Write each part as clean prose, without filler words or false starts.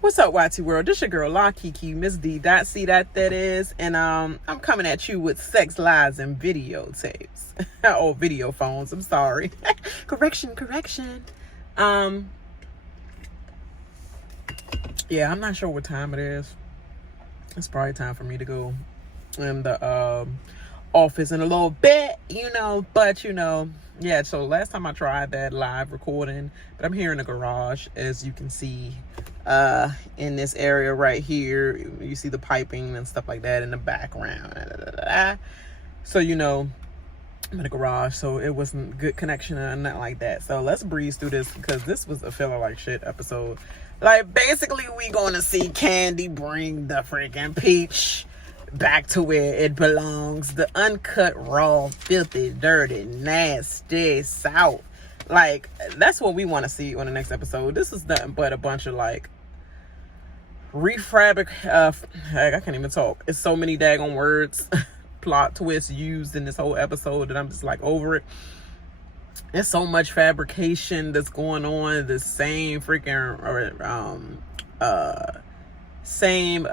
What's up, YT World? This your girl, La Kiki, Miss D. C. That is. And I'm coming at you with sex lies and videotapes. Or video phones. I'm sorry. Correction. Yeah, I'm not sure what time it is. It's probably time for me to go in the office in a little bit, but yeah, so last time I tried that live recording, but I'm here in the garage, as you can see, in this area right here. You see the piping and stuff like that in the background. So I'm in the garage, so it wasn't good connection or nothing like that. So let's breeze through this, because this was a feeling like shit episode. Like, basically, we gonna see Kandi bring the freaking peach back to where it belongs. The uncut, raw, filthy, dirty, nasty South. Like, that's what we want to see on the next episode. This is nothing but a bunch of like I can't even talk. It's so many daggone words, plot twists used in this whole episode that I'm just like over it. There's so much fabrication that's going on. The same freaking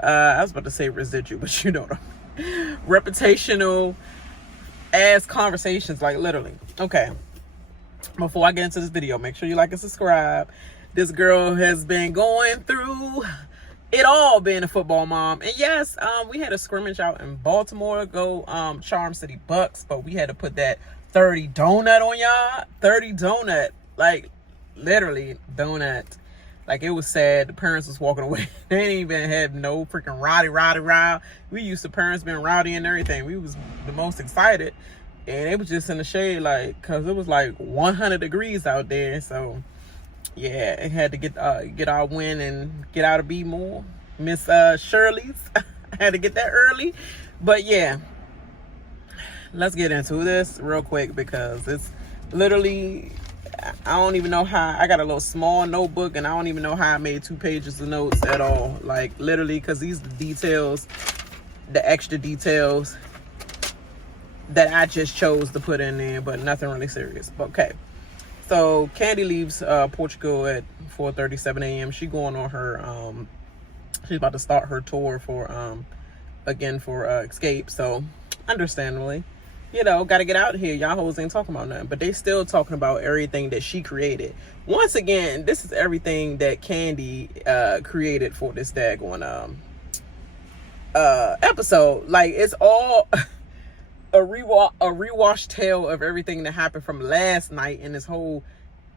I was about to say residual, but reputational ass conversations, like literally. Okay, before I get into this video, make sure you like and subscribe. This girl has been going through it all being a football mom. And yes, we had a scrimmage out in Baltimore, go Charm City Bucks, but we had to put that 30 donut on y'all. 30 donut, like literally donut. Like, it was sad. The parents was walking away. They didn't even have no freaking rowdy. We used to parents being rowdy and everything. We was the most excited. And it was just in the shade, like, because it was like 100 degrees out there. So, yeah, it had to get our win and get out of B more. Miss Shirley's. I had to get that early. But, yeah. Let's get into this real quick, because it's literally... I don't even know how. I got a little small notebook, and I don't even know how I made 2 pages of notes at all. Like, literally, because these are the details, the extra details that I just chose to put in there, but nothing really serious. But okay, so Kandi leaves Portugal at 4:37 a.m. She going on her she's about to start her tour for again for Escape. So understandably, got to get out of here. Y'all hoes ain't talking about nothing. But they still talking about everything that she created. Once again, this is everything that Kandi created for this daggone episode. Like, it's all a rewatch tale of everything that happened from last night in this whole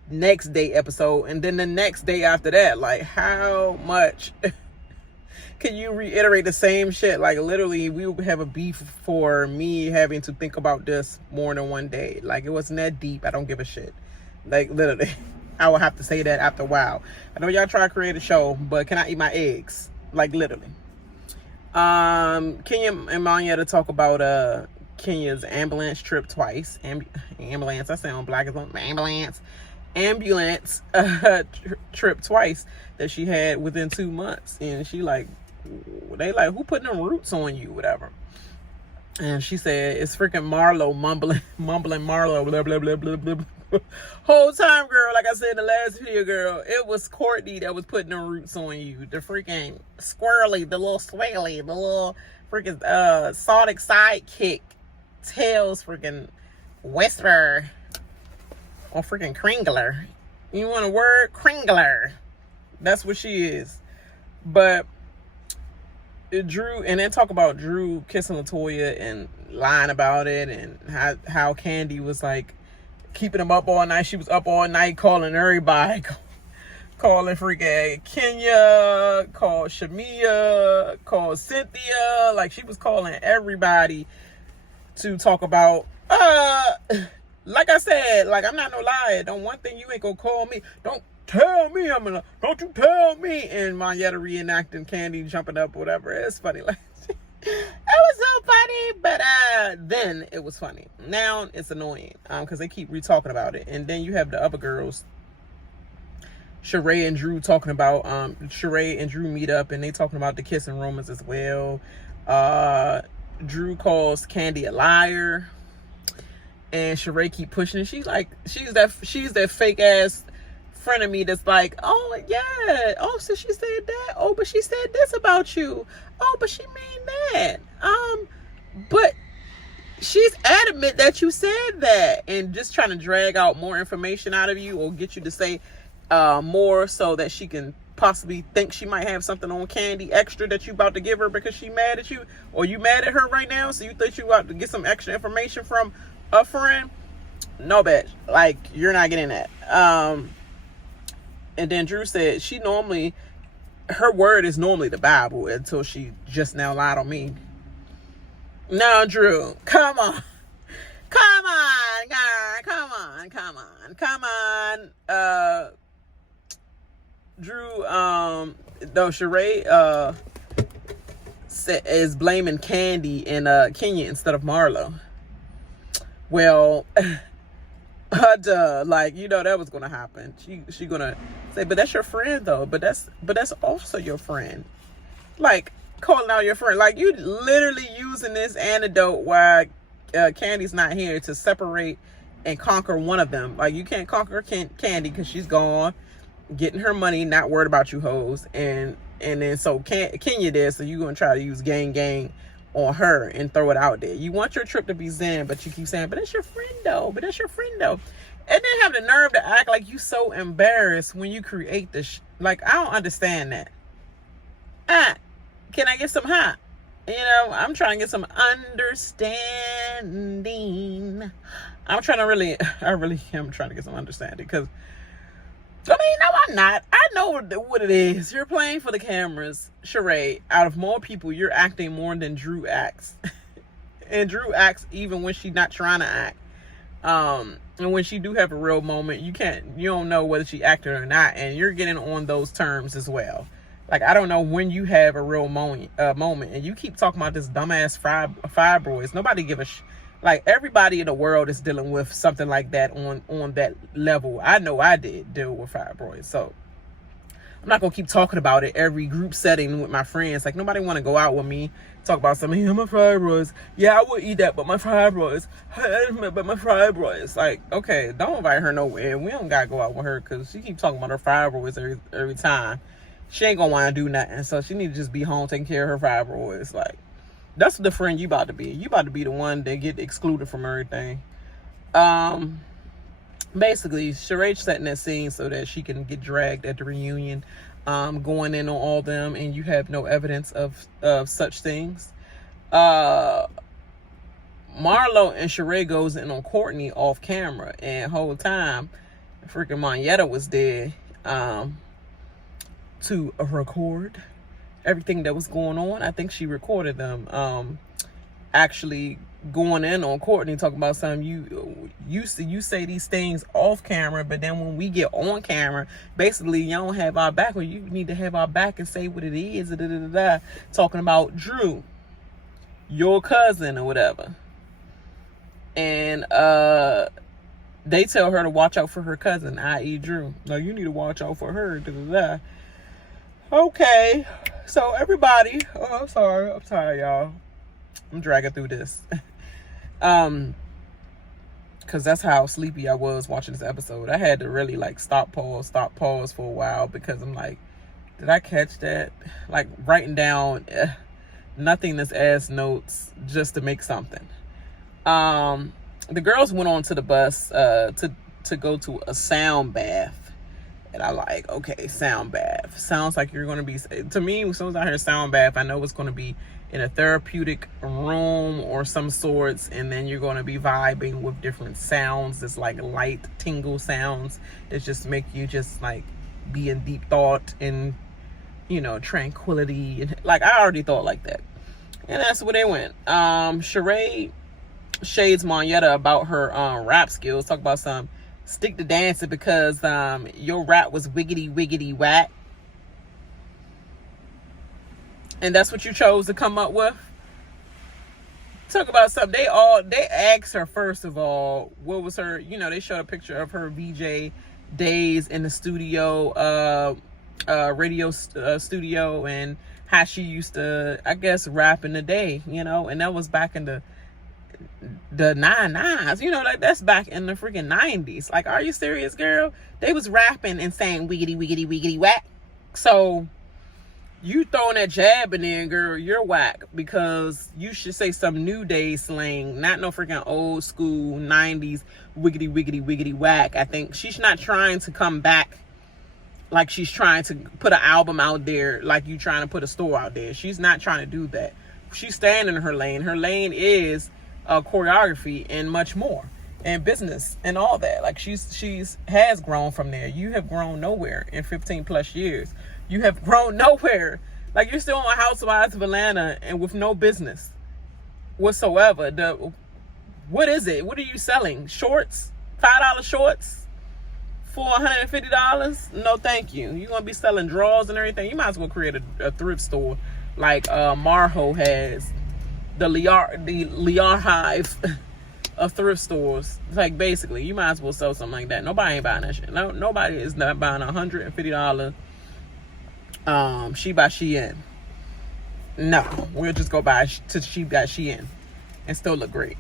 next day episode. And then the next day after that. Like, how much... Can you reiterate the same shit? Like, literally, we would have a beef for me having to think about this more than one day. Like, it wasn't that deep. I don't give a shit. Like, literally, I will have to say that after a while. I know y'all try to create a show, but can I eat my eggs? Like, literally. Kenya and Manya to talk about Kenya's ambulance trip twice. Ambulance. I sound black as well. Ambulance trip twice that she had within 2 months. And she like, they like, who putting them roots on you, whatever. And she said it's freaking Marlo mumbling Marlo, blah blah blah blah blah. Whole time, girl, like I said in the last video, girl, it was Courtney that was putting them roots on you. The freaking squirrely, the little swirly, the little freaking Sonic sidekick, Tails freaking whisper, or freaking Kringler. You want a word? Kringler. That's what she is. But Drew, and then talk about Drew kissing LaToya and lying about it, and how Kandi was like keeping him up all night. She was up all night calling everybody, calling freaking Kenya, called Shamia, called Cynthia. Like, she was calling everybody to talk about like I said, like, I'm not no liar. Don't one thing, you ain't gonna call me. Don't tell me don't you tell me. And Monyetta reenacting Kandi jumping up, whatever. It's funny. Like, it was so funny, but then it was funny. Now it's annoying because they keep re-talking about it. And then you have the other girls, Sheree and Drew, talking about Sheree and Drew meet up, and they talking about the kissing rumors as well. Drew calls Kandi a liar. And Sheree keep pushing it. She's that fake ass friend of me that's like, oh yeah, oh so she said that, oh but she said this about you, oh but she mean that, but she's adamant that you said that, and just trying to drag out more information out of you or get you to say more so that she can possibly think she might have something on Kandi extra that you about to give her because she mad at you, or you mad at her right now, so you think you about to get some extra information from a friend. No, bitch, like you're not getting that. And then Drew said her word is normally the Bible until she just now lied on me. No, Drew, come on, God, come on. Drew, though Sheree is blaming Kandi and Kenya instead of Marlo. Well, duh, like that was gonna happen. She gonna say, but that's your friend though. But that's also your friend. Like calling out your friend, like you literally using this antidote while Kandi's not here to separate and conquer one of them. Like you can't conquer Kandi because she's gone, getting her money, not worried about you hoes, and then so Kenya did. So you gonna try to use gang on her and throw it out there. You want your trip to be zen, but you keep saying, but that's your friend though. And then have the nerve to act like you so embarrassed when you create this. Like I don't understand that. Can I get some hot? I'm trying to get some understanding. I really am trying to get some understanding because, no, I'm not. I know what it is. You're playing for the cameras. Sheree, out of more people, you're acting more than Drew acts. And Drew acts even when she's not trying to act. And when she do have a real moment, you don't know whether she acted or not. And you're getting on those terms as well. Like, I don't know when you have a real moment, and you keep talking about this dumbass fibroids. Nobody give a like, everybody in the world is dealing with something like that on that level. I know I did deal with fibroids, so I'm not gonna keep talking about it every group setting with my friends. Like, nobody want to go out with me, talk about something. Yeah, my fibroids. Yeah, I would eat that, but my fibroids. Like, okay, don't invite her nowhere. We don't gotta go out with her because she keep talking about her fibroids every time. She ain't gonna want to do nothing, so she need to just be home taking care of her fibroids. Like, that's the friend you about to be. You about to be the one that get excluded from everything. Basically, Sheree setting that scene so that she can get dragged at the reunion, going in on all them, and you have no evidence of such things. Marlo and Sheree goes in on Courtney off camera, and whole time, freaking Monyetta was there to record everything that was going on. I think she recorded them actually going in on Courtney, talking about something. You say these things off camera, but then when we get on camera, basically you don't have our back. Well, you need to have our back and say what it is. Talking about Drew, your cousin or whatever, and they tell her to watch out for her cousin, i.e. Drew. No, you need to watch out for her. Okay, so everybody, I'm sorry, I'm tired, y'all. I'm dragging through this. Because that's how sleepy I was watching this episode. I had to really like stop, pause for a while, because I'm like, did I catch that? Like writing down nothingness ass notes just to make something. The girls went on to the bus to go to a sound bath. And I like, okay, sound bath. Sounds like you're going to be, to me, as soon as I hear sound bath, I know it's going to be in a therapeutic room or some sorts. And then you're going to be vibing with different sounds. It's like light tingle sounds that just make you just like be in deep thought and, tranquility. And like, I already thought like that. And that's where they went. Sheree shades Monyetta about her rap skills. Talk about some stick to dancing because your rap was wiggity whack, and that's what you chose to come up with. Talk about something. They asked her, first of all, what was her, they showed a picture of her VJ days in the studio, radio studio, and how she used to, I guess, rap in the day, and that was back in the the 9-9s, you know, like that's back in the freaking 90s. Like, are you serious, girl? They was rapping and saying wiggity wiggity wiggity whack. So you throwing that jab in there, girl, you're whack, because you should say some new day slang, not no freaking old school 90s wiggity wiggity wiggity whack. I think she's not trying to come back like she's trying to put an album out there, like you trying to put a store out there. She's not trying to do that. She's staying in her lane. Her lane is choreography and much more, and business and all that. Like she's has grown from there. You have grown nowhere in 15 plus years. You have grown nowhere. Like, you're still on Housewives of Atlanta and with no business whatsoever. What is it? What are you selling? Shorts? $5 shorts for $150? No, thank you. You're gonna be selling drawers and everything. You might as well create a thrift store like Marlo has. The Liar Hive of thrift stores. Like, basically, you might as well sell something like that. Nobody ain't buying that shit. No, nobody is not buying $150 she by Shein. No, we'll just go buy to she got Shein and still look great.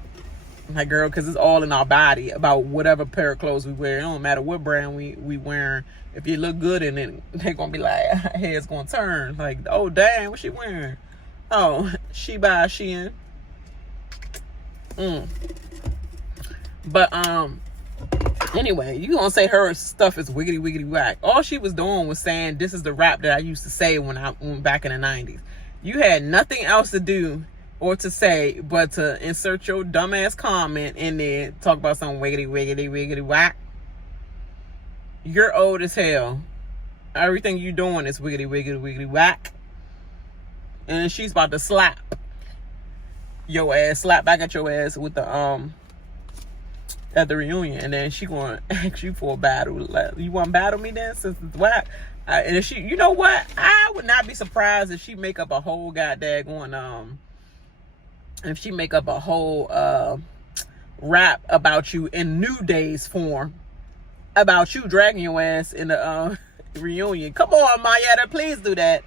Like, girl, because it's all in our body about whatever pair of clothes we wear. It don't matter what brand we wearing. If you look good in it, they're gonna be like, head's gonna turn. Like, oh dang, what she wearing? Oh, she by Shein. But anyway, you gonna say her stuff is wiggity wiggity whack. All she was doing was saying, this is the rap that I used to say when I went back in the 90s. You had nothing else to do or to say but to insert your dumbass comment in there, talk about some wiggity wiggity wiggity whack. You're old as hell. Everything you doing is wiggity wiggity wiggity whack. And she's about to slap your ass, slap back at your ass with the at the reunion, and then she gonna ask you for a battle. Like, you want to battle me then, since it's whack? And if she, you know what? I would not be surprised if she make up a whole goddamn if she make up a whole rap about you in New Day's form, about you dragging your ass in the reunion. Come on, Mayetta, please do that.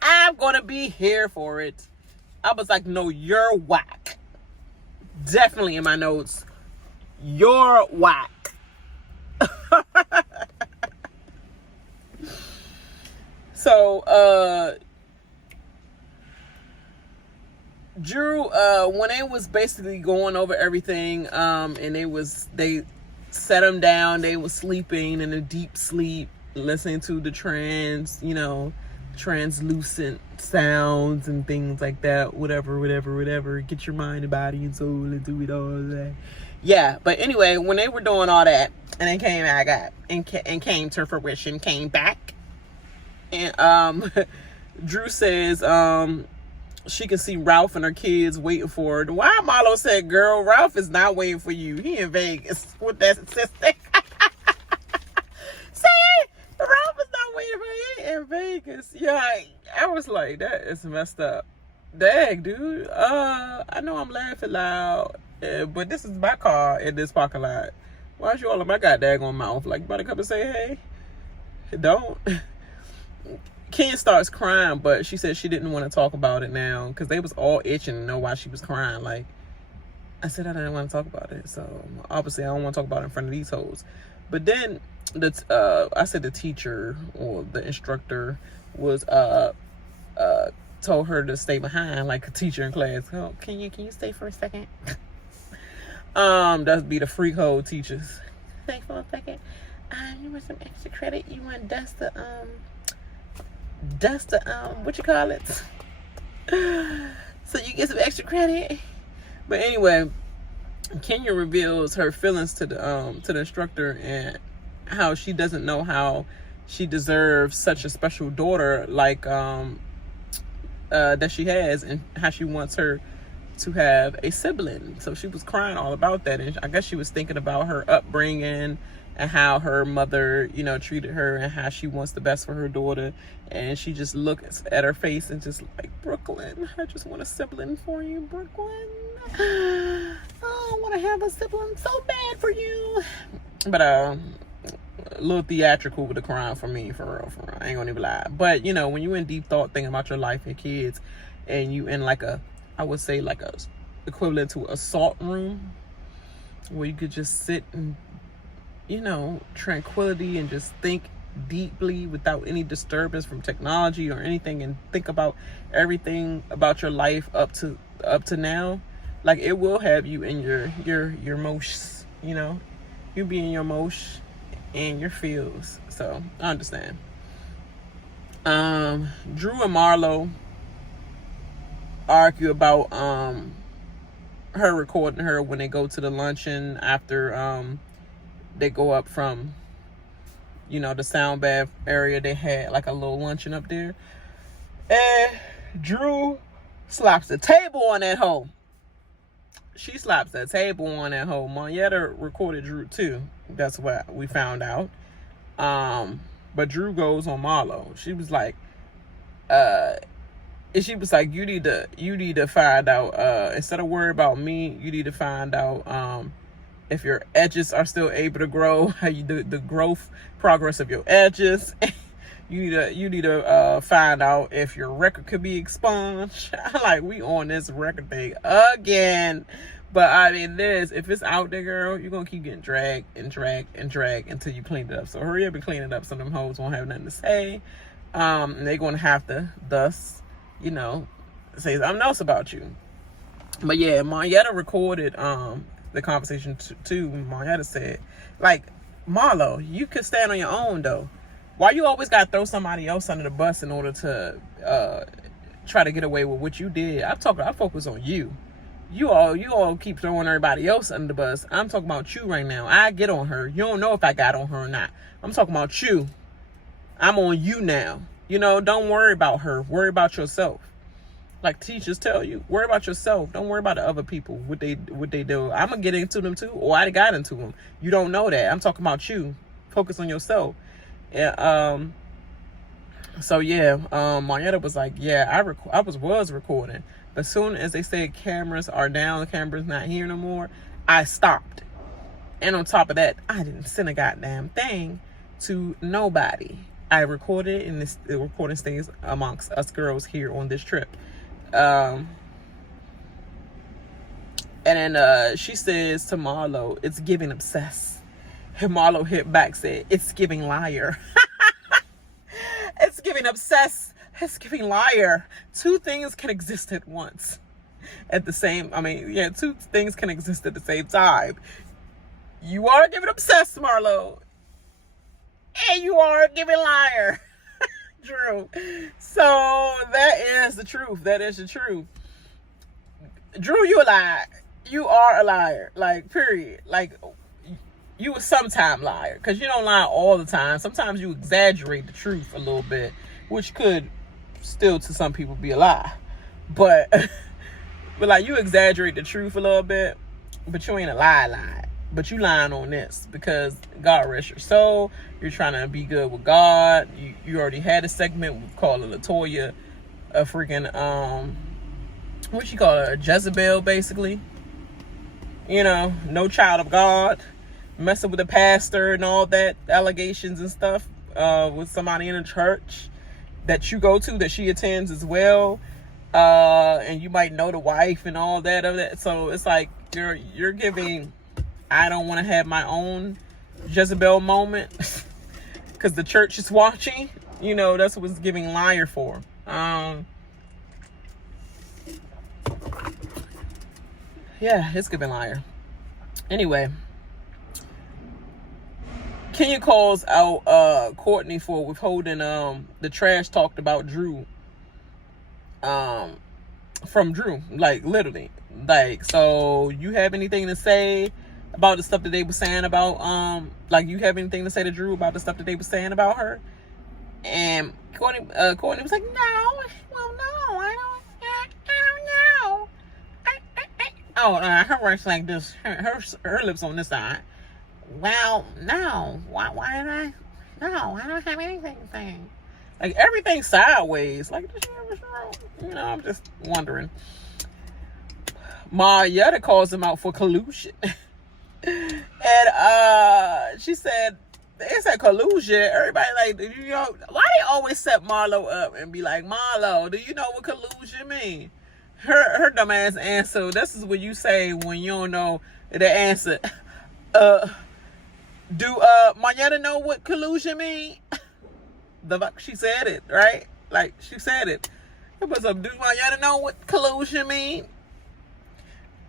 I'm gonna be here for it. I was like, no, you're whack. Definitely in my notes, you're whack. So Drew, when they was basically going over everything, and they set them down, they was sleeping in a deep sleep, listening to the translucent sounds and things like that, whatever, get your mind and body and soul and do it all that. Yeah, but anyway, when they were doing all that and they came back and came to fruition, came back, and Drew says she can see Ralph and her kids waiting for her. Why Marlo said, girl, Ralph is not waiting for you. He in Vegas with that sister. Ralph is not waiting for you in Vegas. Yeah, I was like, that is messed up. Dang, dude. I know I'm laughing loud, but this is my car in this parking lot. Why is you all in my goddamn mouth? Like, you about to come and say, hey? Don't. Kenya starts crying, but she said she didn't want to talk about it now because they was all itching to know why she was crying. Like, I said I didn't want to talk about it, so obviously I don't want to talk about it in front of these hoes. But then I said the teacher or the instructor was told her to stay behind, like a teacher in class. Oh, can you stay for a second? That'd be the freak hole teachers. Stay for a second. You want some extra credit? You want to dust the what you call it? So you get some extra credit. But anyway, Kenya reveals her feelings to the instructor and how she doesn't know how she deserves such a special daughter like that she has, and how she wants her to have a sibling. So she was crying all about that, and I guess she was thinking about her upbringing and how her mother, treated her, and how she wants the best for her daughter. And she just looks at her face and just like, Brooklyn, I just want a sibling for you, Brooklyn. Oh, I want to have a sibling so bad for you. But a little theatrical with the crying for me, for real. I ain't gonna even lie. But when you in deep thought thinking about your life and kids, and you in like I would say like a equivalent to assault room, where you could just sit in, tranquility and just think deeply without any disturbance from technology or anything, and think about everything about your life up to now. Like, it will have you in your mosh, you be in your mosh and your feels. So I understand. Drew and Marlo argue about her recording her when they go to the luncheon after they go up from the sound bath area. They had like a little luncheon up there, and Drew slaps the table on that hoe. She slaps that table on that hoe. Marietta recorded Drew too. That's what we found out. But Drew goes on Marlo. She was like, you need to find out, instead of worry about me, you need to find out if your edges are still able to grow, how you do the growth progress of your edges. You need to find out if your record could be expunged. Like, we on this record thing again. But I mean, if it's out there, girl, you're gonna keep getting dragged until you clean it up. So hurry up and clean it up, so them hoes won't have nothing to say. And they're gonna have to thus, say something else about you. But yeah, Marietta recorded the conversation too. Marietta said, like, Marlo, you could stand on your own though. Why you always gotta throw somebody else under the bus in order to try to get away with what you did? I focus on you. You all keep throwing everybody else under the bus. I'm talking about you right now. I get on her. You don't know if I got on her or not. I'm talking about you. I'm on you now. Don't worry about her. Worry about yourself. Like teachers tell you, worry about yourself. Don't worry about the other people, what they do. I'm gonna get into them too, or I got into them. You don't know that. I'm talking about you. Focus on yourself. Yeah. So yeah. Marietta was like, yeah, I was recording. As soon as they said cameras are down, the camera's not here no more, I stopped. And on top of that, I didn't send a goddamn thing to nobody. I recorded, and the recording stays amongst us girls here on this trip. And then she says to Marlo, it's giving obsessed. And Marlo hit back, said, it's giving liar. It's giving obsessed. It's giving liar. Two things can exist at once. Two things can exist at the same time. You are giving obsessed, Marlo. And you are giving liar. Drew. So that is the truth. That is the truth. Drew, you a liar. You are a liar. Like, period. Like, you a sometime liar. Because you don't lie all the time. Sometimes you exaggerate the truth a little bit, which could still to some people be a lie. But like, you exaggerate the truth a little bit, but you ain't a lie. But you lying on this because God rest your soul. You're trying to be good with God. You already had a segment with calling LaToya a freaking what you call her, a Jezebel, basically. No child of God, messing with the pastor and all that, allegations and stuff with somebody in a church that you go to, that she attends as well, and you might know the wife and all that of that. So it's like you're giving, I don't want to have my own Jezebel moment because the church is watching. That's what it's giving liar for. Yeah, it's giving liar. Anyway, Kenya calls out Courtney for withholding the trash talked about Drew from Drew, like, literally. Like, so you have anything to say about the stuff that they were saying about you have anything to say to Drew about the stuff that they were saying about her? And Courtney was like, no, I don't know. Her words like this, her lips on this side. Well, no. Why did I? No, I don't have anything to say. Like, everything sideways. Like, I'm just wondering. Marietta calls him out for collusion. And she said, it's a collusion. Everybody why they always set Marlo up and be like, Marlo, do you know what collusion mean? her dumb ass answer. This is what you say when you don't know the answer. Do Mayetta know what collusion mean? The fuck, she said it, right? Like, she said it. What's up? Do Mayetta know what collusion mean?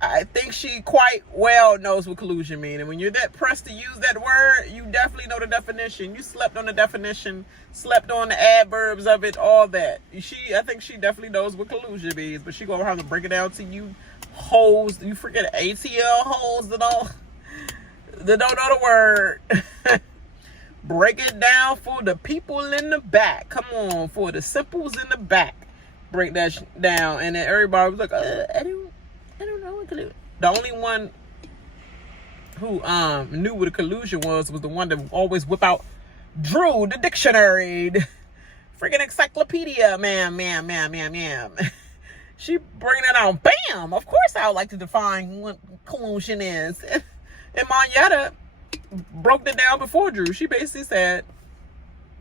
I think she quite well knows what collusion mean. And when you're that pressed to use that word, you definitely know the definition. You slept on the definition, slept on the adverbs of it, all that. I think she definitely knows what collusion means, but she gonna have to break it down to you hoes. You forget ATL hoes that don't know the word. Break it down for the people in the back. Come on, for the simples in the back. Break that down. And then everybody was like, I don't know what collusion. The only one who knew what a collusion was the one that always whip out Drew, the dictionary. The freaking encyclopedia. Ma'am. She bring that out. Bam! Of course I would like to define what collusion is. And Mayetta broke it down before Drew. She basically said,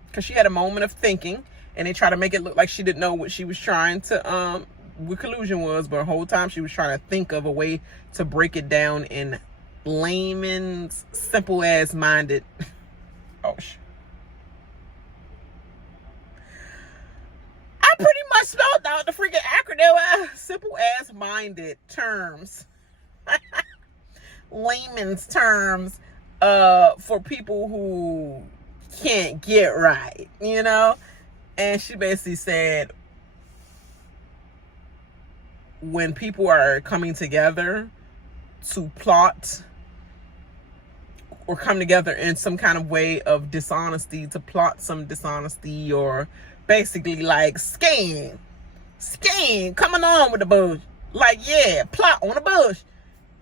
because she had a moment of thinking, and they tried to make it look like she didn't know what she was trying to, what collusion was, but the whole time she was trying to think of a way to break it down in layman's simple as minded. Oh, shit. I pretty much spelled out the freaking acronym. Simple as minded terms. Layman's terms. For people who can't get right, you know? And she basically said, when people are coming together to plot or come together in some kind of way of dishonesty, to plot some dishonesty, or basically like scheme, coming on with the bush. Like, yeah, plot on the bush.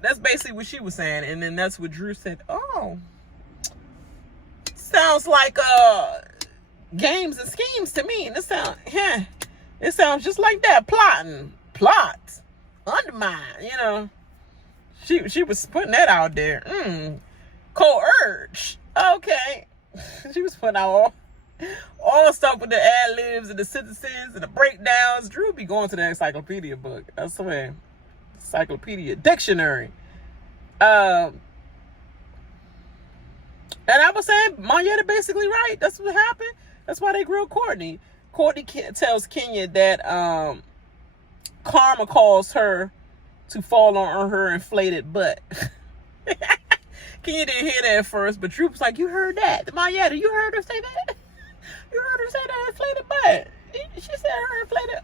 That's basically what she was saying. And then that's what Drew said. Oh, sounds like games and schemes to me. And it sounds just like that. Plot, undermine, you know. She was putting that out there. Courage. Okay. She was putting out all stuff with the ad-libs and the sentences and the breakdowns. Drew be going to the encyclopedia book. I swear. Encyclopedia dictionary. And I was saying, Mayetta basically right. That's what happened. That's why they grilled Courtney. Courtney tells Kenya that karma calls her to fall on her inflated butt. Kenya didn't hear that at first, but Drew was like, you heard that? Mayetta, you heard her say that? You heard her say that inflated butt? She said her inflated.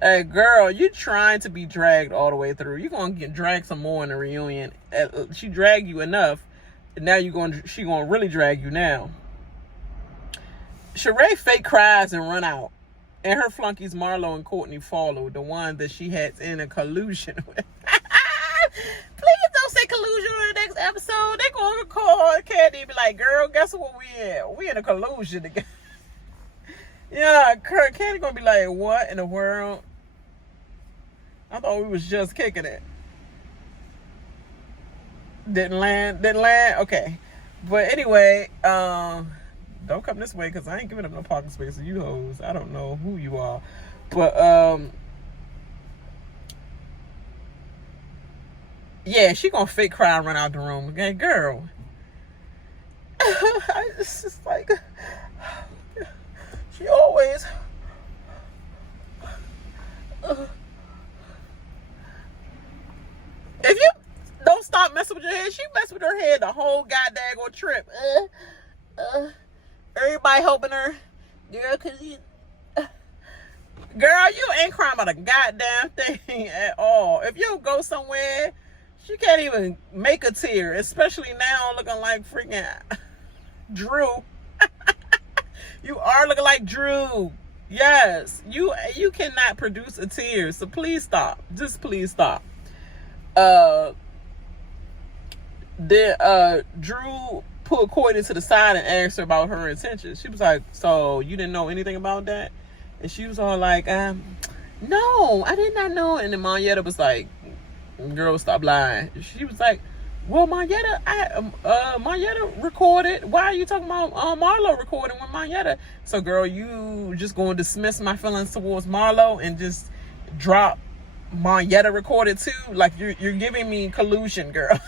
Hey, girl, you're trying to be dragged all the way through. You're going to get dragged some more in the reunion. She dragged you enough. Now she going to really drag you now. Sheree fake cries and run out. And her flunkies Marlo and Courtney follow, the one that she had in a collusion with. Please don't say collusion on the next episode. They're going to call Kandi and be like, girl, guess what we in? We in a collusion together. Yeah, Kandi going to be like, what in the world? I thought we was just kicking it. Didn't land. Okay. But anyway, don't come this way because I ain't giving up no parking space to you hoes. I don't know who you are. But, yeah, she gonna fake cry and run out the room. Okay, girl. It's just like, she always... If you don't stop messing with your head, she messed with her head the whole goddamn trip. Everybody helping her. Girl, girl, you ain't crying about a goddamn thing at all. If you go somewhere, she can't even make a tear, especially now looking like freaking Drew. You are looking like Drew. Yes, you cannot produce a tear, so please stop. Just please stop. Drew pulled Courtney to the side and asked her about her intentions. She was like, so you didn't know anything about that? And she was all like, no, I did not know. And then Mayetta was like, girl, stop lying. She was like, well, Mayetta recorded. Why are you talking about Marlo recording with Mayetta? So, girl, you just going to dismiss my feelings towards Marlo and just drop Monyetta recorded too. Like, you're giving me collusion, girl.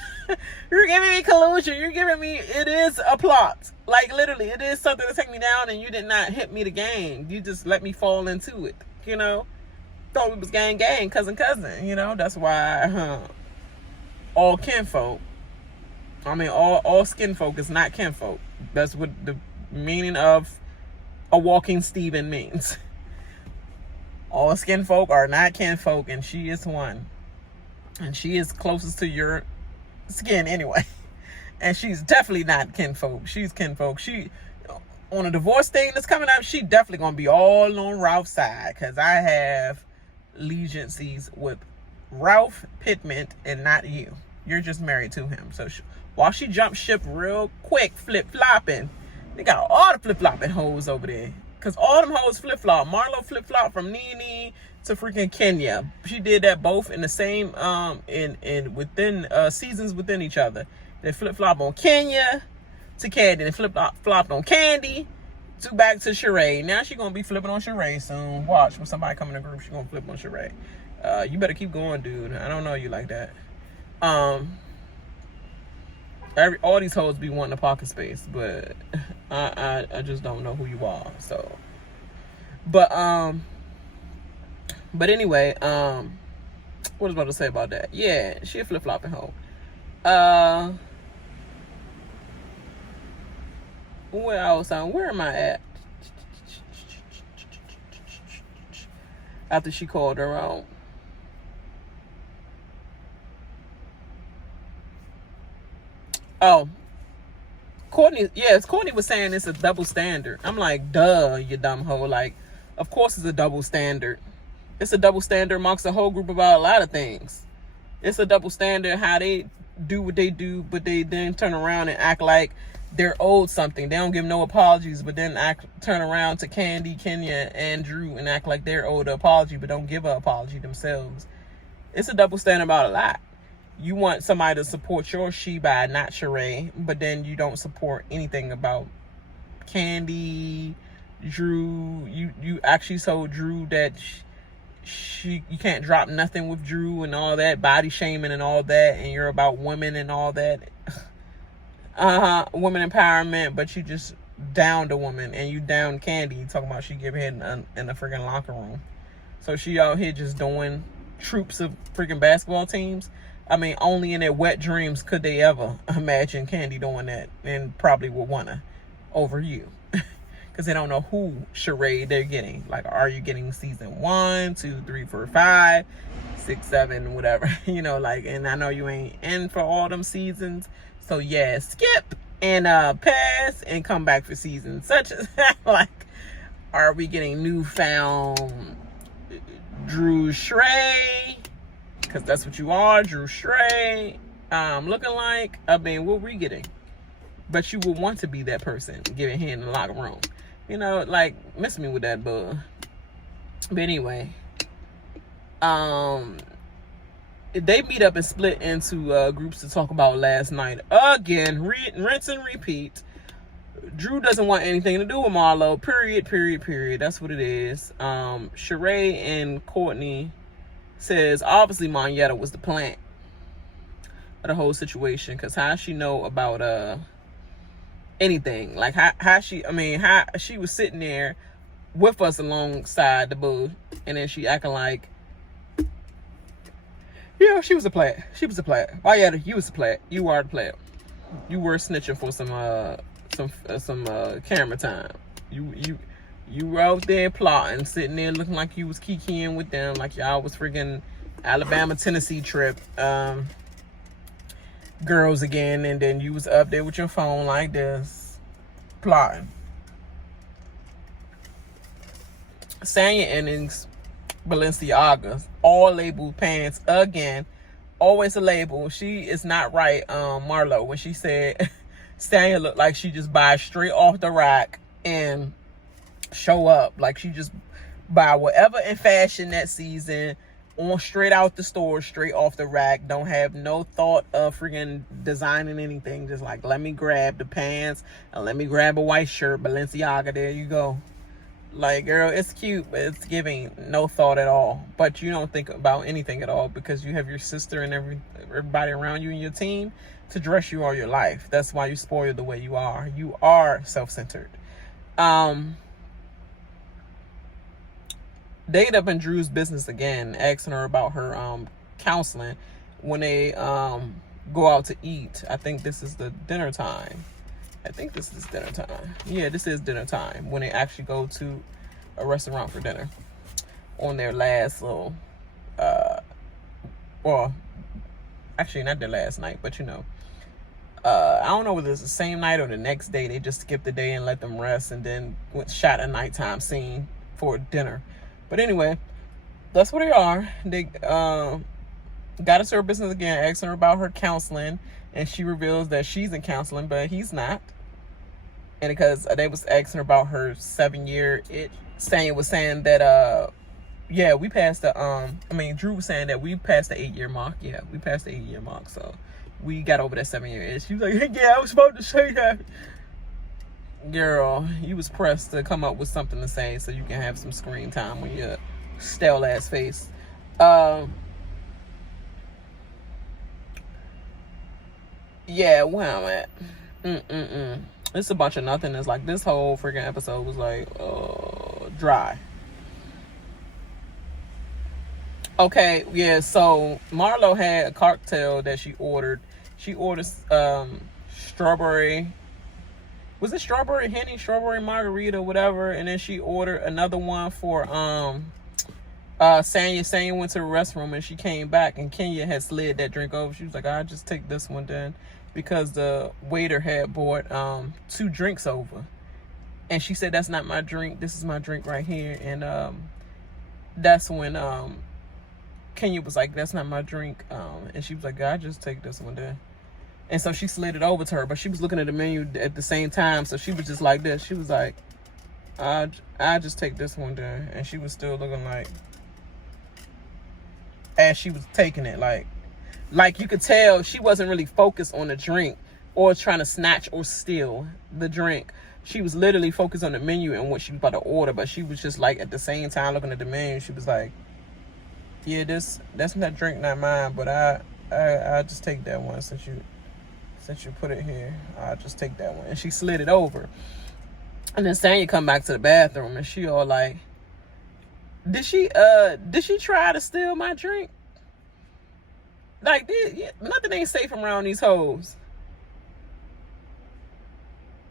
You're giving me collusion. You're giving me, it is a plot. Like, literally, it is something to take me down, and you did not hit me the game. You just let me fall into it, you know? Thought it was gang, cousin, you know? That's why, all kinfolk, I mean, all skin folk is not kinfolk. That's what the meaning of a walking Stephen means. All skin folk are not kinfolk, and she is one. And she is closest to your skin anyway. And she's definitely not kinfolk. She's kinfolk. She, on a divorce thing that's coming up, she definitely gonna be all on Ralph's side, because I have allegiances with Ralph Pittman and not you. You're just married to him. So while she jumped ship real quick, flip-flopping, they got all the flip-flopping hoes over there. Because all them hoes flip-flop. Marlo flip-flop from Nene to freaking Kenya. She did that both in the same, within seasons within each other. They flip-flop on Kenya to Kandi. They flip-flopped on Kandi to back to Sheree. Now she going to be flipping on Sheree soon. Watch, when somebody come in the group, she going to flip on Sheree. You better keep going, dude. I don't know you like that. All these hoes be wanting a pocket space, but I just don't know who you are. So, but anyway, what was I about to say about that? Yeah, she a flip-flopping hoe. Where am I at? After she called her own. Oh, Courtney was saying it's a double standard. I'm like, duh, you dumb hoe. Like, of course it's a double standard. It's a double standard amongst the whole group about a lot of things. It's a double standard how they do what they do, but they then turn around and act like they're owed something. They don't give no apologies, but then turn around to Kandi, Kenya, and Drew and act like they're owed an apology, but don't give an apology themselves. It's a double standard about a lot. You want somebody to support your she-by, not Sheree, but then you don't support anything about Kandi, Drew. You actually told Drew that you can't drop nothing with Drew and all that, body shaming and all that, and you're about women and all that. Women empowerment, but you just downed a woman, and you downed Kandi. You talking about she give head in the freaking locker room. So she out here just doing troops of freaking basketball teams. I mean, only in their wet dreams could they ever imagine Kandi doing that, and probably would wanna over you. Because they don't know who Sheree they're getting. Like, are you getting season 1, 2, 3, 4, 5, 6, 7, whatever. You know, like, and I know you ain't in for all them seasons. So yeah, skip and pass and come back for seasons such as like, are we getting newfound Drew Sheree? Because that's what you are, Drew Sheree. Looking like, I mean, what we getting? But you would want to be that person, giving hand in the locker room. You know, like, miss me with that, bug. But anyway, they meet up and split into groups to talk about last night. Again, rinse and repeat. Drew doesn't want anything to do with Marlo. Period. That's what it is. Sheree and Courtney says, obviously, Monyetta was the plant of the whole situation. Because how she know about anything? Like, how she was sitting there with us alongside the boo. And then she acting like, yeah, she was a plant. Oh yeah, you was a plant. You are the plant. You were snitching for some camera time. You were out there plotting, sitting there looking like you was kikiing with them, like y'all was friggin' Alabama, Tennessee trip girls again, and then you was up there with your phone like this, plotting. Sanya innings, Balenciagas, all labeled pants again. Always a label. She is not right, Marlo, when she said Sanya looked like she just buys straight off the rack and show up. Like she just buy whatever in fashion that season on straight out the store, straight off the rack. Don't have no thought of freaking designing anything. Just like, let me grab the pants and let me grab a white shirt, Balenciaga. There you go. Like, girl, it's cute, but it's giving no thought at all. But you don't think about anything at all because you have your sister and everybody around you and your team to dress you all your life. That's why you spoiled the way you are. You are self-centered. They get up in Drew's business again, asking her about her counseling when they go out to eat. I think this is the dinner time. Yeah, this is dinner time when they actually go to a restaurant for dinner on their last little, well, actually not their last night, but you know, I don't know whether it's the same night or the next day. They just skipped the day and let them rest and then shot a nighttime scene for dinner. But anyway, that's where they are. They got into her business again, asking her about her counseling, and she reveals that she's in counseling, but he's not. And because they was asking her about her 7-year itch, was saying that yeah, we passed the Drew was saying that we passed the 8-year mark. Yeah, we passed the 8-year mark, so we got over that 7-year itch. She was like, hey, yeah, I was supposed to say that. Girl, you was pressed to come up with something to say so you can have some screen time with your stale ass face. Yeah, where I'm at. It's a bunch of nothingness. Like, this whole freaking episode was like dry. Okay, yeah, so Marlo had a cocktail that she ordered. She ordered strawberry, was it strawberry Henny, strawberry margarita, whatever, and then she ordered another one for Sanya. Sanya went to the restroom and she came back and Kenya had slid that drink over. She was like, I'll just take this one then, because the waiter had bought 2 drinks over. And she said, that's not my drink, this is my drink right here. And that's when Kenya was like, that's not my drink. And she was like, I'll just take this one then. And so she slid it over to her, but she was looking at the menu at the same time, so she was just like this. She was like, I just take this one then. And she was still looking like, as she was taking it, like you could tell she wasn't really focused on the drink or trying to snatch or steal the drink. She was literally focused on the menu and what she was about to order, but she was just like, at the same time looking at the menu, she was like, yeah, that's not drink, not mine, but I just take that one since you put it here. I'll just take that one. And she slid it over. And then Sanya come back to the bathroom and she all like, did she try to steal my drink? Like, nothing ain't safe around these hoes.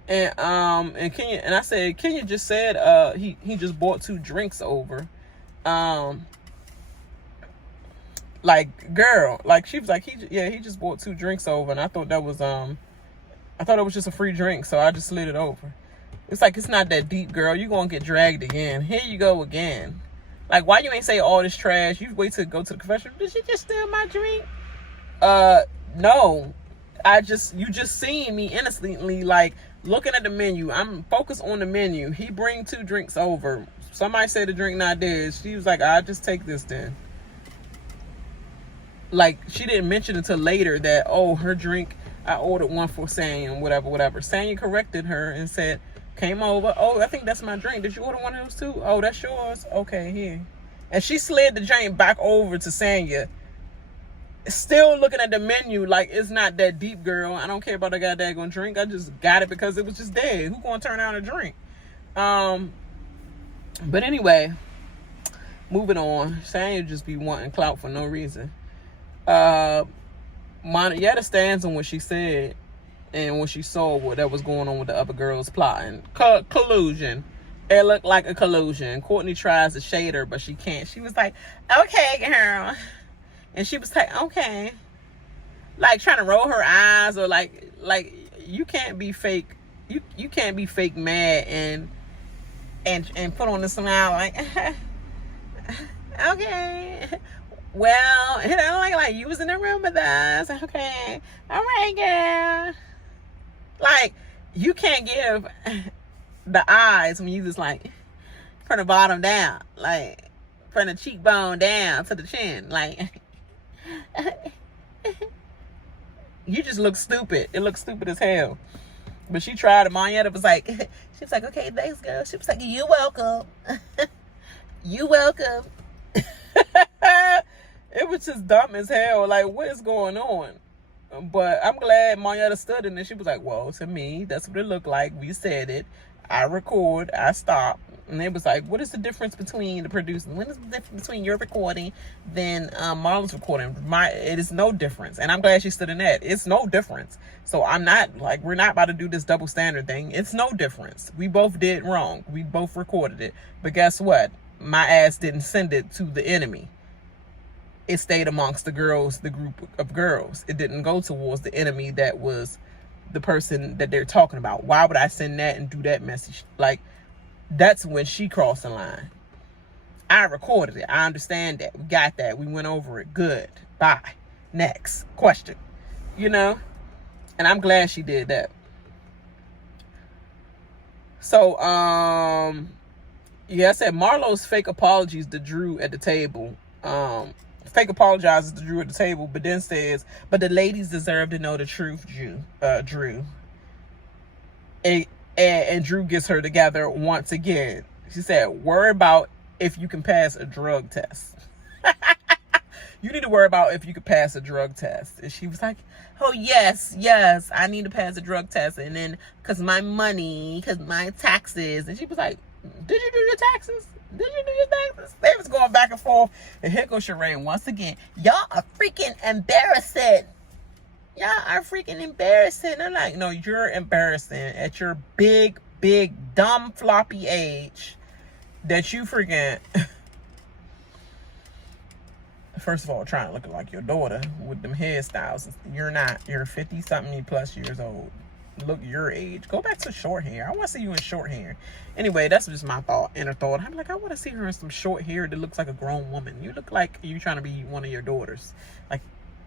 And Kenya, and I said, Kenya just said he just bought 2 drinks over. Like, girl, like, she was like, he just bought 2 drinks over, and I thought that was it was just a free drink, so I just slid it over. It's like, it's not that deep, girl. You gonna get dragged again. Here you go again. Like, why you ain't say all this trash? You wait to go to the confessional. Did she just steal my drink? No. You just seen me innocently, like, looking at the menu. I'm focused on the menu. He bring 2 drinks over. Somebody said the drink not theirs. She was like, I'll just take this then. Like, she didn't mention until later that, oh, her drink, I ordered one for Sanya, whatever. Sanya corrected her and said, came over, oh, I think that's my drink. Did you order one of those too? Oh, that's yours? Okay, here. And she slid the drink back over to Sanya, still looking at the menu like, it's not that deep, girl. I don't care about the goddamn gonna drink. I just got it because it was just there. Who gonna turn down a drink? But anyway, moving on. Sanya just be wanting clout for no reason. Yetta stands on what she said and when she saw what that was going on with the other girls plotting. Collusion. It looked like a collusion. Courtney tries to shade her, but she can't. She was like, okay, girl. And she was like, okay. Like, trying to roll her eyes, or like you can't be fake. You can't be fake mad and put on the smile like, okay. Well, you know, like you was in the room with us. Okay. All right, girl. Like, you can't give the eyes when you just like from the bottom down, like from the cheekbone down to the chin. Like, you just look stupid. It looks stupid as hell. But she tried it. Marietta was like, she was like, okay, thanks, girl. She was like, you welcome. You welcome. It was just dumb as hell. Like, what is going on? But I'm glad Marietta stood in it. She was like, well, to me, that's what it looked like. We said it. I record. I stop. And it was like, what is the difference between the producing? What is the difference between your recording than Marlo's recording? It is no difference. And I'm glad she stood in that. It's no difference. So I'm not, like, we're not about to do this double standard thing. It's no difference. We both did wrong. We both recorded it. But guess what? My ass didn't send it to the enemy. It stayed amongst the girls, the group of girls. It didn't go towards the enemy that was the person that they're talking about. Why would I send that and do that message? Like, that's when she crossed the line. I recorded it. I understand that. We got that. We went over it. Good. Bye. Next question. You know? And I'm glad she did that. So, yeah, I said Marlo's fake apologies to Drew at the table. Fake apologizes to Drew at the table, but then says, but the ladies deserve to know the truth, Drew. And Drew gets her together once again. She said, worry about if you can pass a drug test. You need to worry about if you could pass a drug test. And she was like, oh, yes, I need to pass a drug test. And then, because my money, because my taxes. And she was like, did you do your taxes? Did you do your taxes? They was going back and forth. And here goes Sheree once again. Y'all are freaking embarrassing. Y'all are freaking embarrassing. I'm like, no, you're embarrassing at your big, dumb, floppy age that you freaking... First of all, trying to look like your daughter with them hairstyles. You're not. You're 50-something plus years old. Look your age. Go back to short hair. I want to see you in short hair. Anyway, that's just my inner thought. I'm like, I want to see her in some short hair that looks like a grown woman. You look like you trying to be one of your daughters. Like,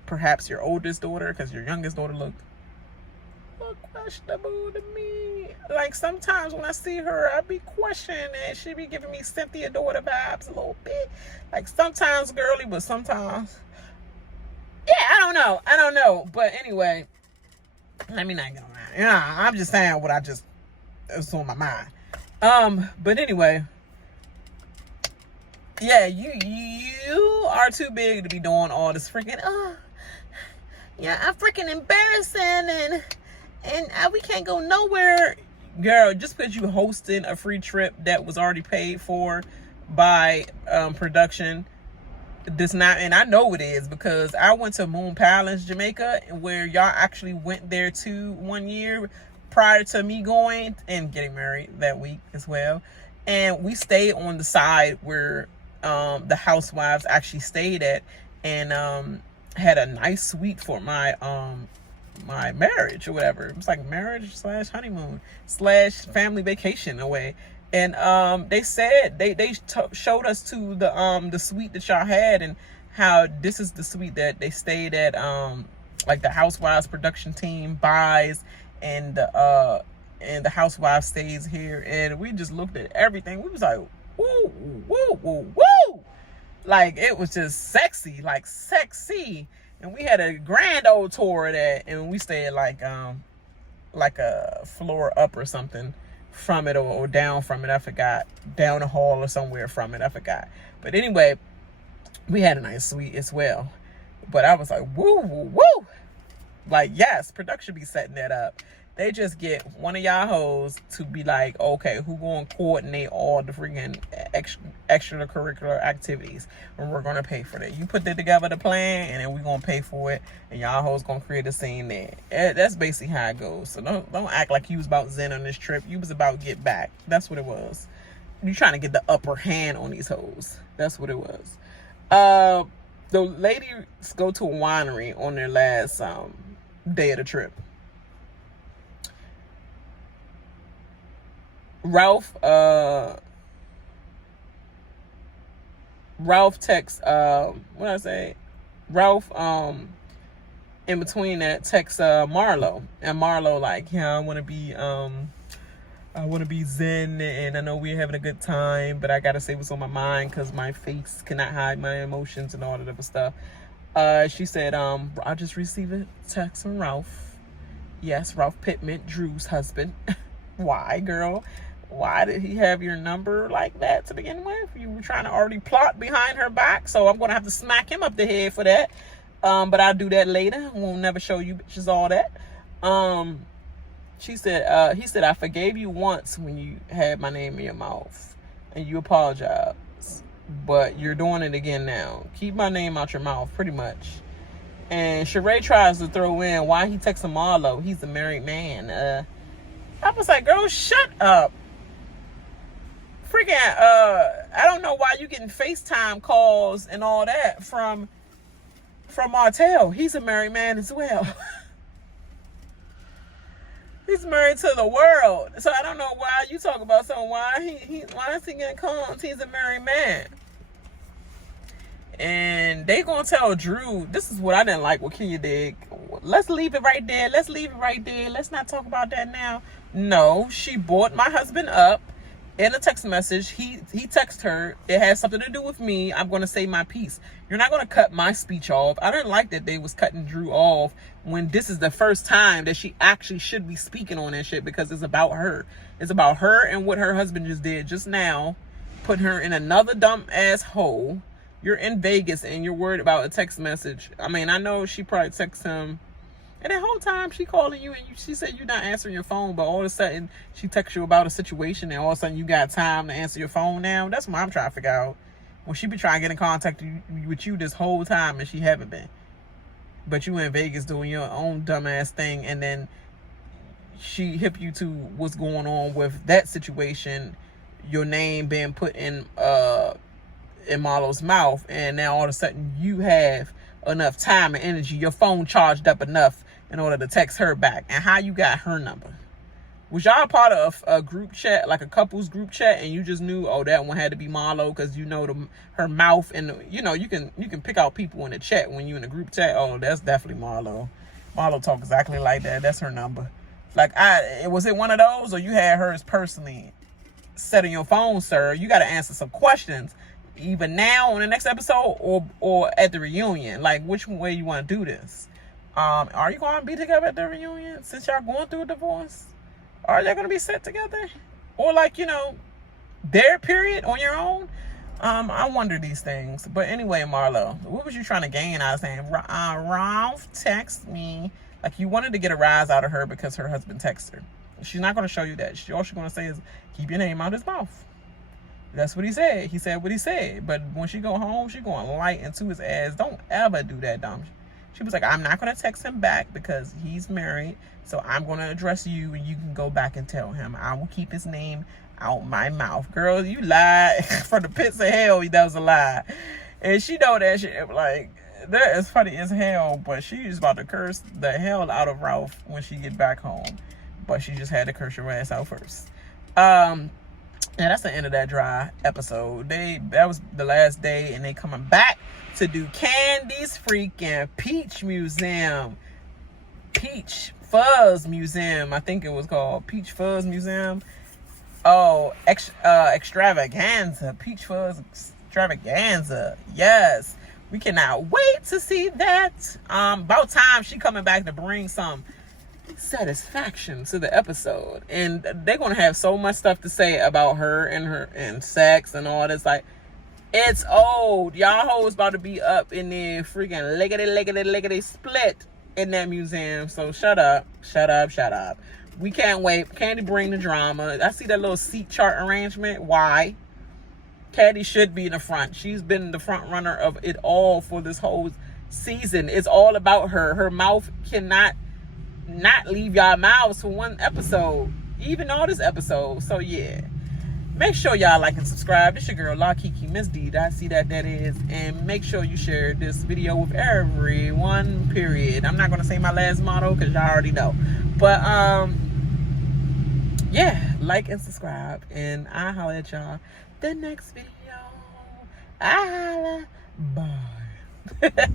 perhaps your oldest daughter, because your youngest daughter look questionable to me. Like, sometimes when I see her, I be questioning, and she be giving me Cynthia daughter vibes a little bit. Like, sometimes girly, but sometimes, yeah, I don't know. But anyway, let me not get on that. Yeah, I'm just saying what it's on my mind. But anyway, yeah, you are too big to be doing all this freaking, yeah, I'm freaking embarrassing, and we can't go nowhere. Girl, just because you hosting a free trip that was already paid for by production does not, and I know it is, because I went to Moon Palace, Jamaica, where y'all actually went there too 1 year prior to me going and getting married that week as well. And we stayed on the side where the Housewives actually stayed at, and had a nice suite for my my marriage or whatever. It was like marriage / honeymoon / family vacation away. And they said they showed us to the suite that y'all had, and how this is the suite that they stayed at, like the Housewives production team buys, and the Housewives stays here. And we just looked at everything. We was like, woo, woo, woo, woo. Like, it was just sexy, like sexy. And we had a grand old tour of that, and we stayed like a floor up or something from it, or down from it, I forgot. Down the hall or somewhere from it, I forgot. But anyway, we had a nice suite as well. But I was like, woo, woo, woo. Like, yes, production be setting that up. They just get one of y'all hoes to be like, okay, who gonna coordinate all the freaking extracurricular activities, and we're gonna pay for that. You put that together, the plan, and then we're gonna pay for it, and y'all hoes gonna create a scene there. That's basically how it goes. So don't act like you was about Zen on this trip. You was about get back. That's what it was. You trying to get the upper hand on these hoes. That's what it was. The ladies go to a winery on their last day of the trip. Ralph texts, Ralph, in between that, texts Marlo, and Marlo like, yeah, I want to be zen, and I know we're having a good time, but I gotta say what's on my mind, because my face cannot hide my emotions and all that other stuff. She said, I just received a text from Ralph. Yes, Ralph Pittman, Drew's husband. Why, girl? Why did he have your number like that to begin with? You were trying to already plot behind her back, so I'm going to have to smack him up the head for that. But I'll do that later. I won't never show you bitches all that. He said, I forgave you once when you had my name in your mouth and you apologized, but you're doing it again now. Keep my name out your mouth, pretty much. And Sheree tries to throw in why he texting Marlo. He's a married man. I was like, girl, shut up. Freaking, I don't know why you getting FaceTime calls and all that from Martell. He's a married man as well. He's married to the world. So I don't know why you talk about something. Why is he getting calls? He's a married man. And they gonna tell Drew, this is what I didn't like what Kenya did. Let's leave it right there. Let's not talk about that now. No, she brought my husband up in a text message. He texted her, it has something to do with me. I'm gonna say my piece. You're not gonna cut my speech off. I didn't like that they was cutting Drew off when this is the first time that she actually should be speaking on that shit, because it's about her. It's about her and what her husband just did just now, put her in another dumb ass hole. You're in Vegas and you're worried about a text message. I mean, I know she probably texts him, and the whole time she calling you and she said you're not answering your phone, but all of a sudden she texts you about a situation and all of a sudden you got time to answer your phone now. That's what I'm trying to figure out. When she be trying to get in contact with you this whole time and she haven't been. But you in Vegas doing your own dumbass thing, and then she hip you to what's going on with that situation, your name being put in Marlo's mouth, and now all of a sudden you have enough time and energy, your phone charged up enough in order to text her back. And how you got her number? Was y'all part of a group chat, like a couple's group chat, and you just knew, oh, that one had to be Marlo because you know her mouth, and you know you can pick out people in the chat when you in a group chat. Oh, that's definitely Marlo. Marlo talk exactly like that. That's her number. Like, was it one of those, or you had hers personally set in your phone, sir? You got to answer some questions, either now on the next episode or at the reunion. Like, which way you want to do this? Are you going to be together at the reunion since y'all going through a divorce? Are y'all going to be set together? Or like, you know, their period on your own? I wonder these things. But anyway, Marlo, what was you trying to gain out of saying, Ralph text me? Like, you wanted to get a rise out of her because her husband texted her. She's not going to show you that. All she's going to say is, keep your name out his mouth. That's what he said. He said what he said. But when she go home, she going light into his ass. Don't ever do that, dumb. She was like, I'm not going to text him back because he's married. So I'm going to address you and you can go back and tell him. I will keep his name out my mouth. Girl, you lied from the pits of hell. That was a lie. And she know that shit. Like, that is funny as hell. But she's about to curse the hell out of Ralph when she get back home. But she just had to curse your ass out first. Yeah, that's the end of that dry episode. That was the last day, and they coming back to do Kandi's freaking Peach Fuzz Museum. I think it was called Peach Fuzz Museum. Oh, extravaganza. Peach Fuzz extravaganza. Yes. We cannot wait to see that. About time she coming back to bring some satisfaction to the episode, and they're gonna have so much stuff to say about her and sex and all this. Like, it's old. Y'all hoes about to be up in there freaking leggedy split in that museum. So shut up. We can't wait. Kandi bring the drama. I see that little seat chart arrangement. Why? Kandi should be in the front. She's been the front runner of it all for this whole season. It's all about her. Her mouth cannot not leave y'all mouths for one episode, even all this episode. So yeah, make sure y'all like and subscribe. This your girl La Kiki Miss D. I see that is, and make sure you share this video with everyone, period. I'm not gonna say my last motto because y'all already know, but yeah, like and subscribe, and I'll holler at y'all the next video. I holla. Bye.